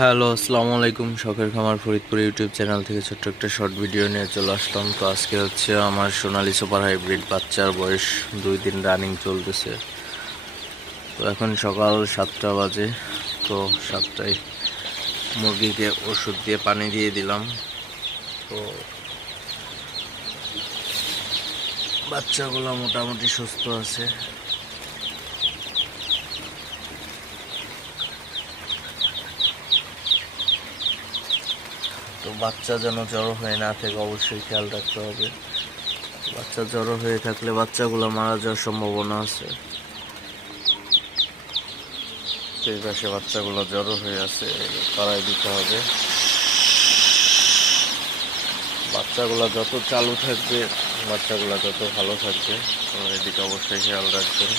Hello, আসসালামু আলাইকুম। শখের খামার ফরিদপুর ইউটিউব চ্যানেল থেকে ছোট্ট একটা শর্ট ভিডিও নিয়ে চলে আসলাম। তো আজকে হচ্ছে আমার সোনালী সুপার হাইব্রিড বাচ্চার বয়স 2 দিন রানিং চলতেছে। তো এখন সকাল 7টা বাজে। তো 7টায় মুরগিকে ওষুধ দিয়ে পানি দিয়ে দিলাম। তো বাচ্চাগুলো মোটামুটি সুস্থ আছে। তো বাচ্চা যেন জড়ো হয়ে না থাকে অবশ্যই খেয়াল রাখতে হবে। বাচ্চা জড়ো হয়ে থাকলে বাচ্চাগুলো মারা যাওয়ার সম্ভাবনা আছে। এই পাশে বাচ্চাগুলো জড়ো হয়ে আছে, তাড়াই দিতে হবে। বাচ্চাগুলো যত চালু থাকবে, বাচ্চাগুলো তত ভালো থাকবে। তো এদিকে অবশ্যই খেয়াল রাখবেন।